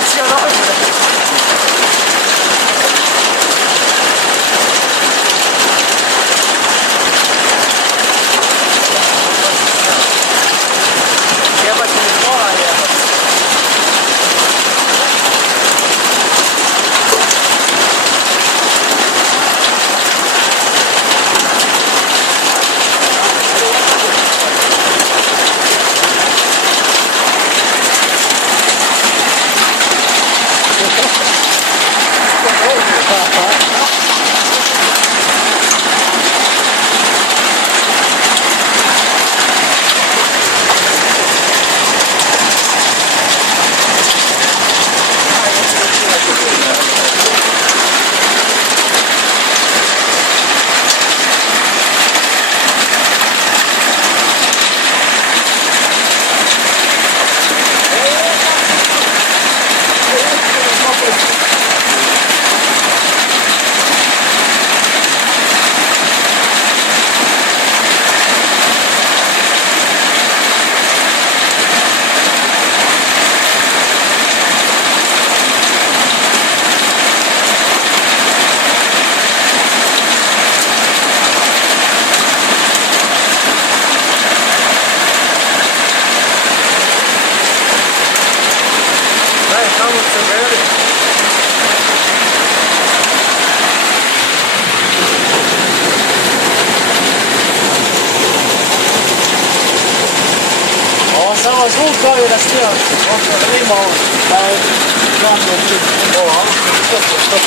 bacio nože. Jebać mi pola jebać. Samo zvuk kao je rastivan, ima ovo, da je glavno čut. Ovo, stop.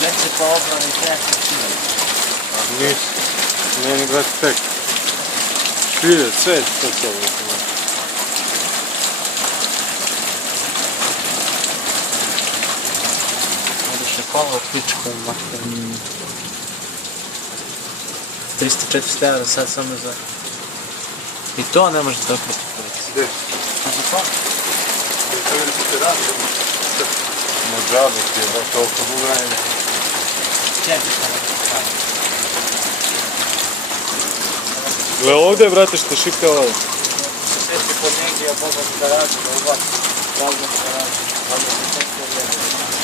Neće pa obrani treći čini. Nisu. Meni 25. Špilje, sve to cijelo. Odiš je kola pičkom, makar. 300-400 € sad samo za I to ne možete tako potvoriti. Gdje? A za to? To vidi što te radi. No džabe ti je, da toliko dugo. Čekaj što ne radi. Gle ovdje, brate, što šipka voda. Se sjeti pod negdje, a Boga mi da radi, da ubaci. Važno mi da radi. Važno mi da radi.